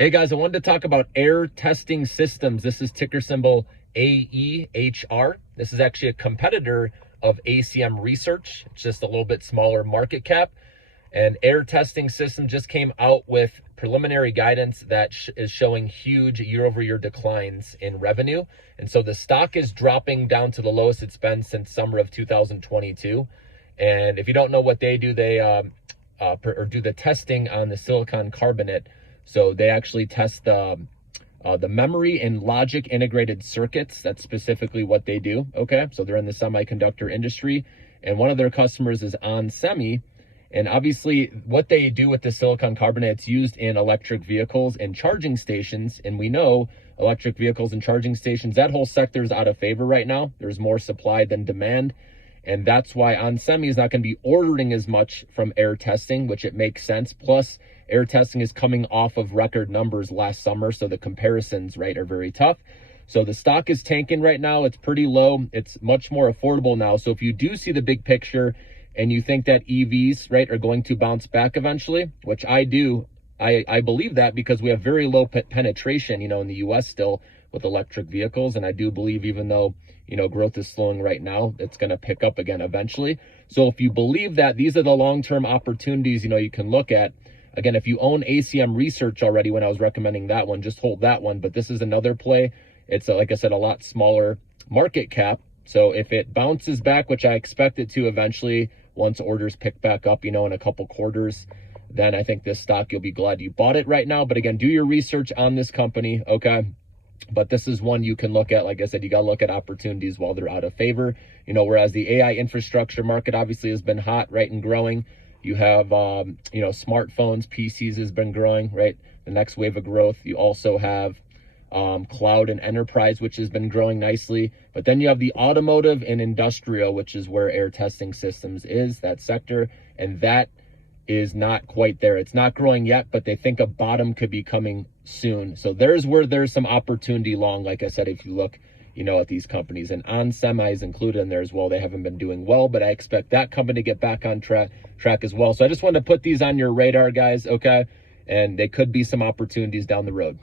Hey guys, I wanted to talk about Aehr Testing Systems. This is ticker symbol AEHR. This is actually a competitor of ACM Research. It's just a little bit smaller market cap. And Aehr Testing Systems just came out with preliminary guidance that is showing huge year-over-year declines in revenue. And so the stock is dropping down to the lowest it's been since summer of 2022. And if you don't know what they do, they do the testing on the silicon carbonate. So they actually test the memory and logic integrated circuits. That's specifically what they do. Okay, so they're in the semiconductor industry, and one of their customers is onsemi. And obviously, what they do with the silicon carbonate, it's used in electric vehicles and charging stations. And we know electric vehicles and charging stations, that whole sector is out of favor right now. There's more supply than demand. And that's why onsemi is not going to be ordering as much from Aehr Testing, which it makes sense. Plus, Aehr Testing is coming off of record numbers last summer, so the comparisons, right, are very tough. So the stock is tanking right now. It's pretty low. It's much more affordable now. So if you do see the big picture and you think that EVs, right, are going to bounce back eventually, which I do, I believe that because we have very low penetration, in the US still with electric vehicles. And I do believe even though, growth is slowing right now, it's going to pick up again eventually. So if you believe that, these are the long-term opportunities, you can look at. Again, if you own ACM Research already, when I was recommending that one, just hold that one. But this is another play. It's, like I said, a lot smaller market cap. So if it bounces back, which I expect it to eventually, once orders pick back up, in a couple quarters, then I think this stock, you'll be glad you bought it right now. But again, do your research on this company, okay? But this is one you can look at. Like I said, you got to look at opportunities while they're out of favor. Whereas the AI infrastructure market obviously has been hot, right, and growing. You have, smartphones, PCs has been growing, right? The next wave of growth. You also have cloud and enterprise, which has been growing nicely. But then you have the automotive and industrial, which is where Aehr Testing Systems is, that sector. And that is not quite there. It's not growing yet, but they think a bottom could be coming soon. So there's where there's some opportunity long, like I said, if you look, at these companies. And onsemi is included in there as well. They haven't been doing well, but I expect that company to get back on track as well. So I just wanted to put these on your radar, guys, okay? And they could be some opportunities down the road.